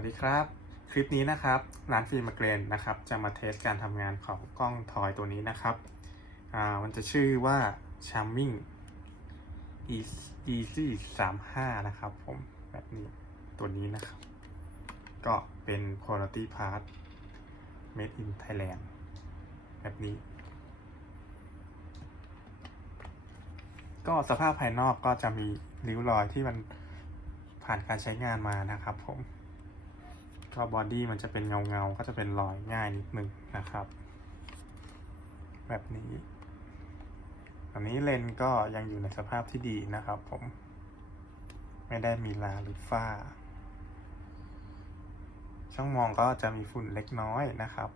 วัสดีครับ คลิปนี้นะครับร้านฟิล์มเกรนนะครับ จะมาเทสการทำงานของกล้องทอยตัวนี้นะครับอ่ามันจะชื่อว่า Charming Easy 35 นะครับผมแบบนี้ตัวนี้นะครับ ก็เป็น Quality Part Made in Thailand แบบนี้ ก็สภาพภายนอกก็จะมีริ้วรอยที่มันผ่านการใช้งานมานะครับผม ก็บอดี้มันจะเป็นเงาเงาๆก็จะเป็นรอยง่ายนิดนึงนะครับ แบบนี้อันนี้เลนส์ก็ยังอยู่ในสภาพที่ดีนะครับผม ไม่ได้มีลาหรือฝ้า ช่องมองก็จะมีฝุ่นเล็กน้อยนะครับ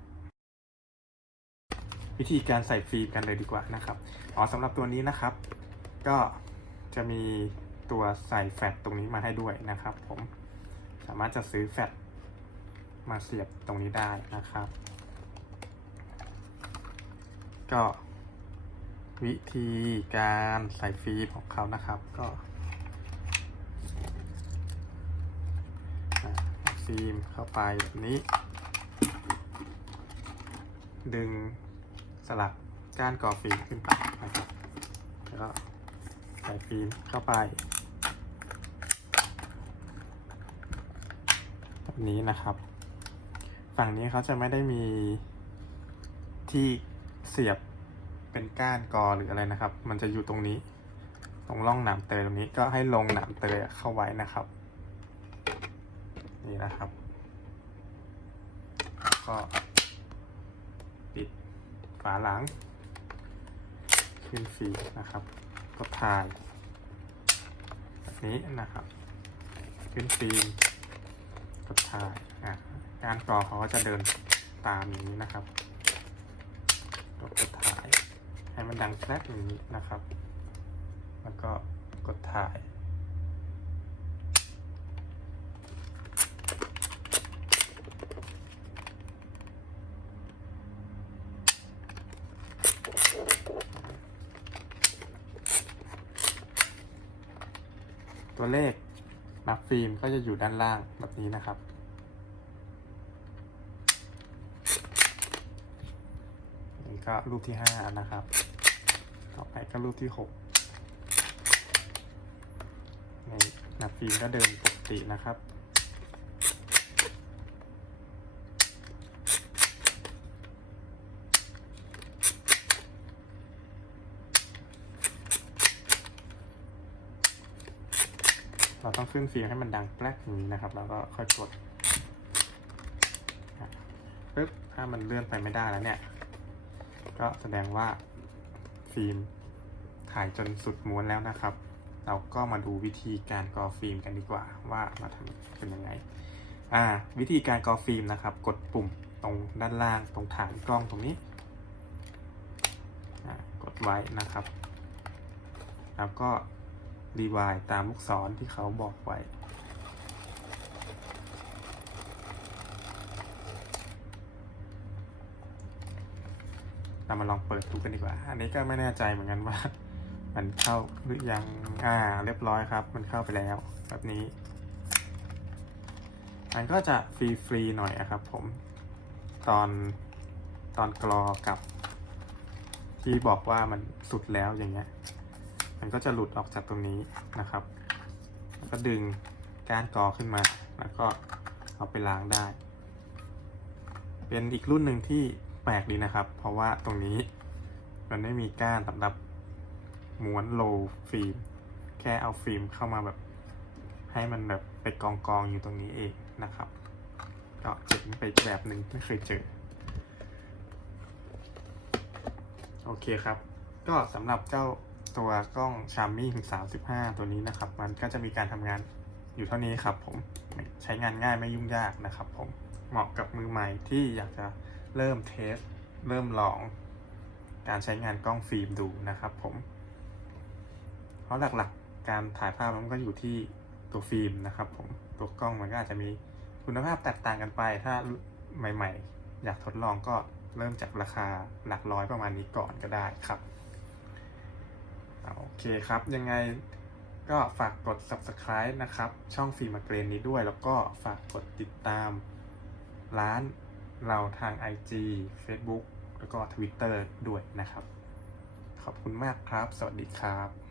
วิธีการใส่ฟิล์มกันเลยดีกว่านะครับ อ๋อสำหรับตัวนี้นะครับ ก็จะมีตัวใส่แฟลชตรงนี้มาให้ด้วยนะครับ ผม สามารถจะซื้อแฟลช มาเสียบตรงนี้ได้นะครับ ก็วิธีการใส่ฟิล์มของเขานะครับก็เอาฟิล์มเข้าไปแบบนี้ ดึงสลักก้านกอฟิล์มขึ้นไปนะครับแล้วก็ใส่ฟิล์มเข้าไปแบบนี้นะครับ ฝั่งนี้เขาจะไม่ได้มีที่เสียบเป็นก้านกอหรืออะไรนะครับ มันจะอยู่ตรงนี้ ตรงร่องหนามเตยตรงนี้ก็ให้ลงหนามเตยเข้าไว้นะครับ นี่นะครับ ก็ปิดฝาหลังขึ้นฟิล์มนะครับ ก็ถ่ายแบบนี้นะครับ ขึ้นฟิล์มกดถ่ายอะ การกรอเขาก็จะเดินตามอย่างนี้นะครับกดกดถ่ายให้มันดังแครกอย่างนี้นะครับ แล้วก็กดถ่ายตัวเลขนับฟิล์มก็จะอยู่ด้านล่างแบบนี้นะครับ ก็รูปที่ห้านะครับ ต่อไปก็รูปที่หกนี่นับฟิล์มก็เดินปกตินะครับ เราต้องขึ้นฟิล์มให้มันดังแกลกอย่างนี้นะครับ แล้วก็ค่อยกดปึ๊บถ้ามันเลื่อนไปไม่ได้แล้วเนี่ย ก็แสดงว่าฟิล์มถ่ายจนสุดม้วนแล้วนะครับ เราก็มาดูวิธีการกรอฟิล์มกันดีกว่าว่ามาทำเป็นยังไงอ่าวิธีการกรอฟิล์มนะครับ กดปุ่มตรงด้านล่างตรงฐานกล้องตรงนี้กดไว้นะครับ แล้วก็รีวายตามลูกศรที่เขาบอกไว้ เรามาลองเปิดดูกันดีกว่า อันนี้ก็ไม่แน่ใจเหมือนกันว่า มันเข้าหรือยัง อ่า เรียบร้อยครับ มันเข้าไปแล้วแบบนี้ มันก็จะฟรีฟรีๆหน่อยอะครับผม ตอนตอนกรอกับ ที่บอกว่ามันสุดแล้วอย่างเงี้ย มันก็จะหลุดออกจากตรงนี้นะครับแล้วก็ดึงก้านกอขึ้นมา แล้วก็เอาไปล้างได้ เป็นอีกรุ่นหนึ่งที่ ปลกดีนะครับ เพราะว่าตรงนี้มันไม่มีก้านสำหรับม้วนโลฟิล์มแค่เอาฟิล์มเข้ามาแบบ ให้มันแบบไปกองกองอยู่ตรงนี้เองนะครับ ก็เจ๋งไปแบบหนึ่งไม่เคยเจอ โอเคครับ ก็สำหรับเจ้าตัวกล้อง Xiaomi 35 ตัวนี้นะครับ มันก็จะมีการทำงานอยู่เท่านี้ครับผมใช้งานง่ายไม่ยุ่งยากนะครับผมเหมาะกับมือใหม่ที่อยากจะ เริ่มเทส เริ่มลอง การใช้งานกล้องฟิล์มดูนะครับผม เพราะหลักๆการถ่ายภาพมันก็อยู่ที่ตัวฟิล์มนะครับผม ตัวกล้องมันก็อาจจะมีคุณภาพแตกต่างกันไป ถ้าใหม่ ๆ อยากทดลองก็เริ่มจากราคาหลักร้อยประมาณนี้ก่อนก็ได้ครับ โอเคครับ ยังไงก็ฝากกด subscribe นะครับ ช่องฟิล์มเกรนนี้ด้วย แล้วก็ฝากกดติดตามร้าน เราทาง IG Facebook แล้วก็ Twitter ด้วยนะครับ ขอบคุณมากครับ สวัสดีครับ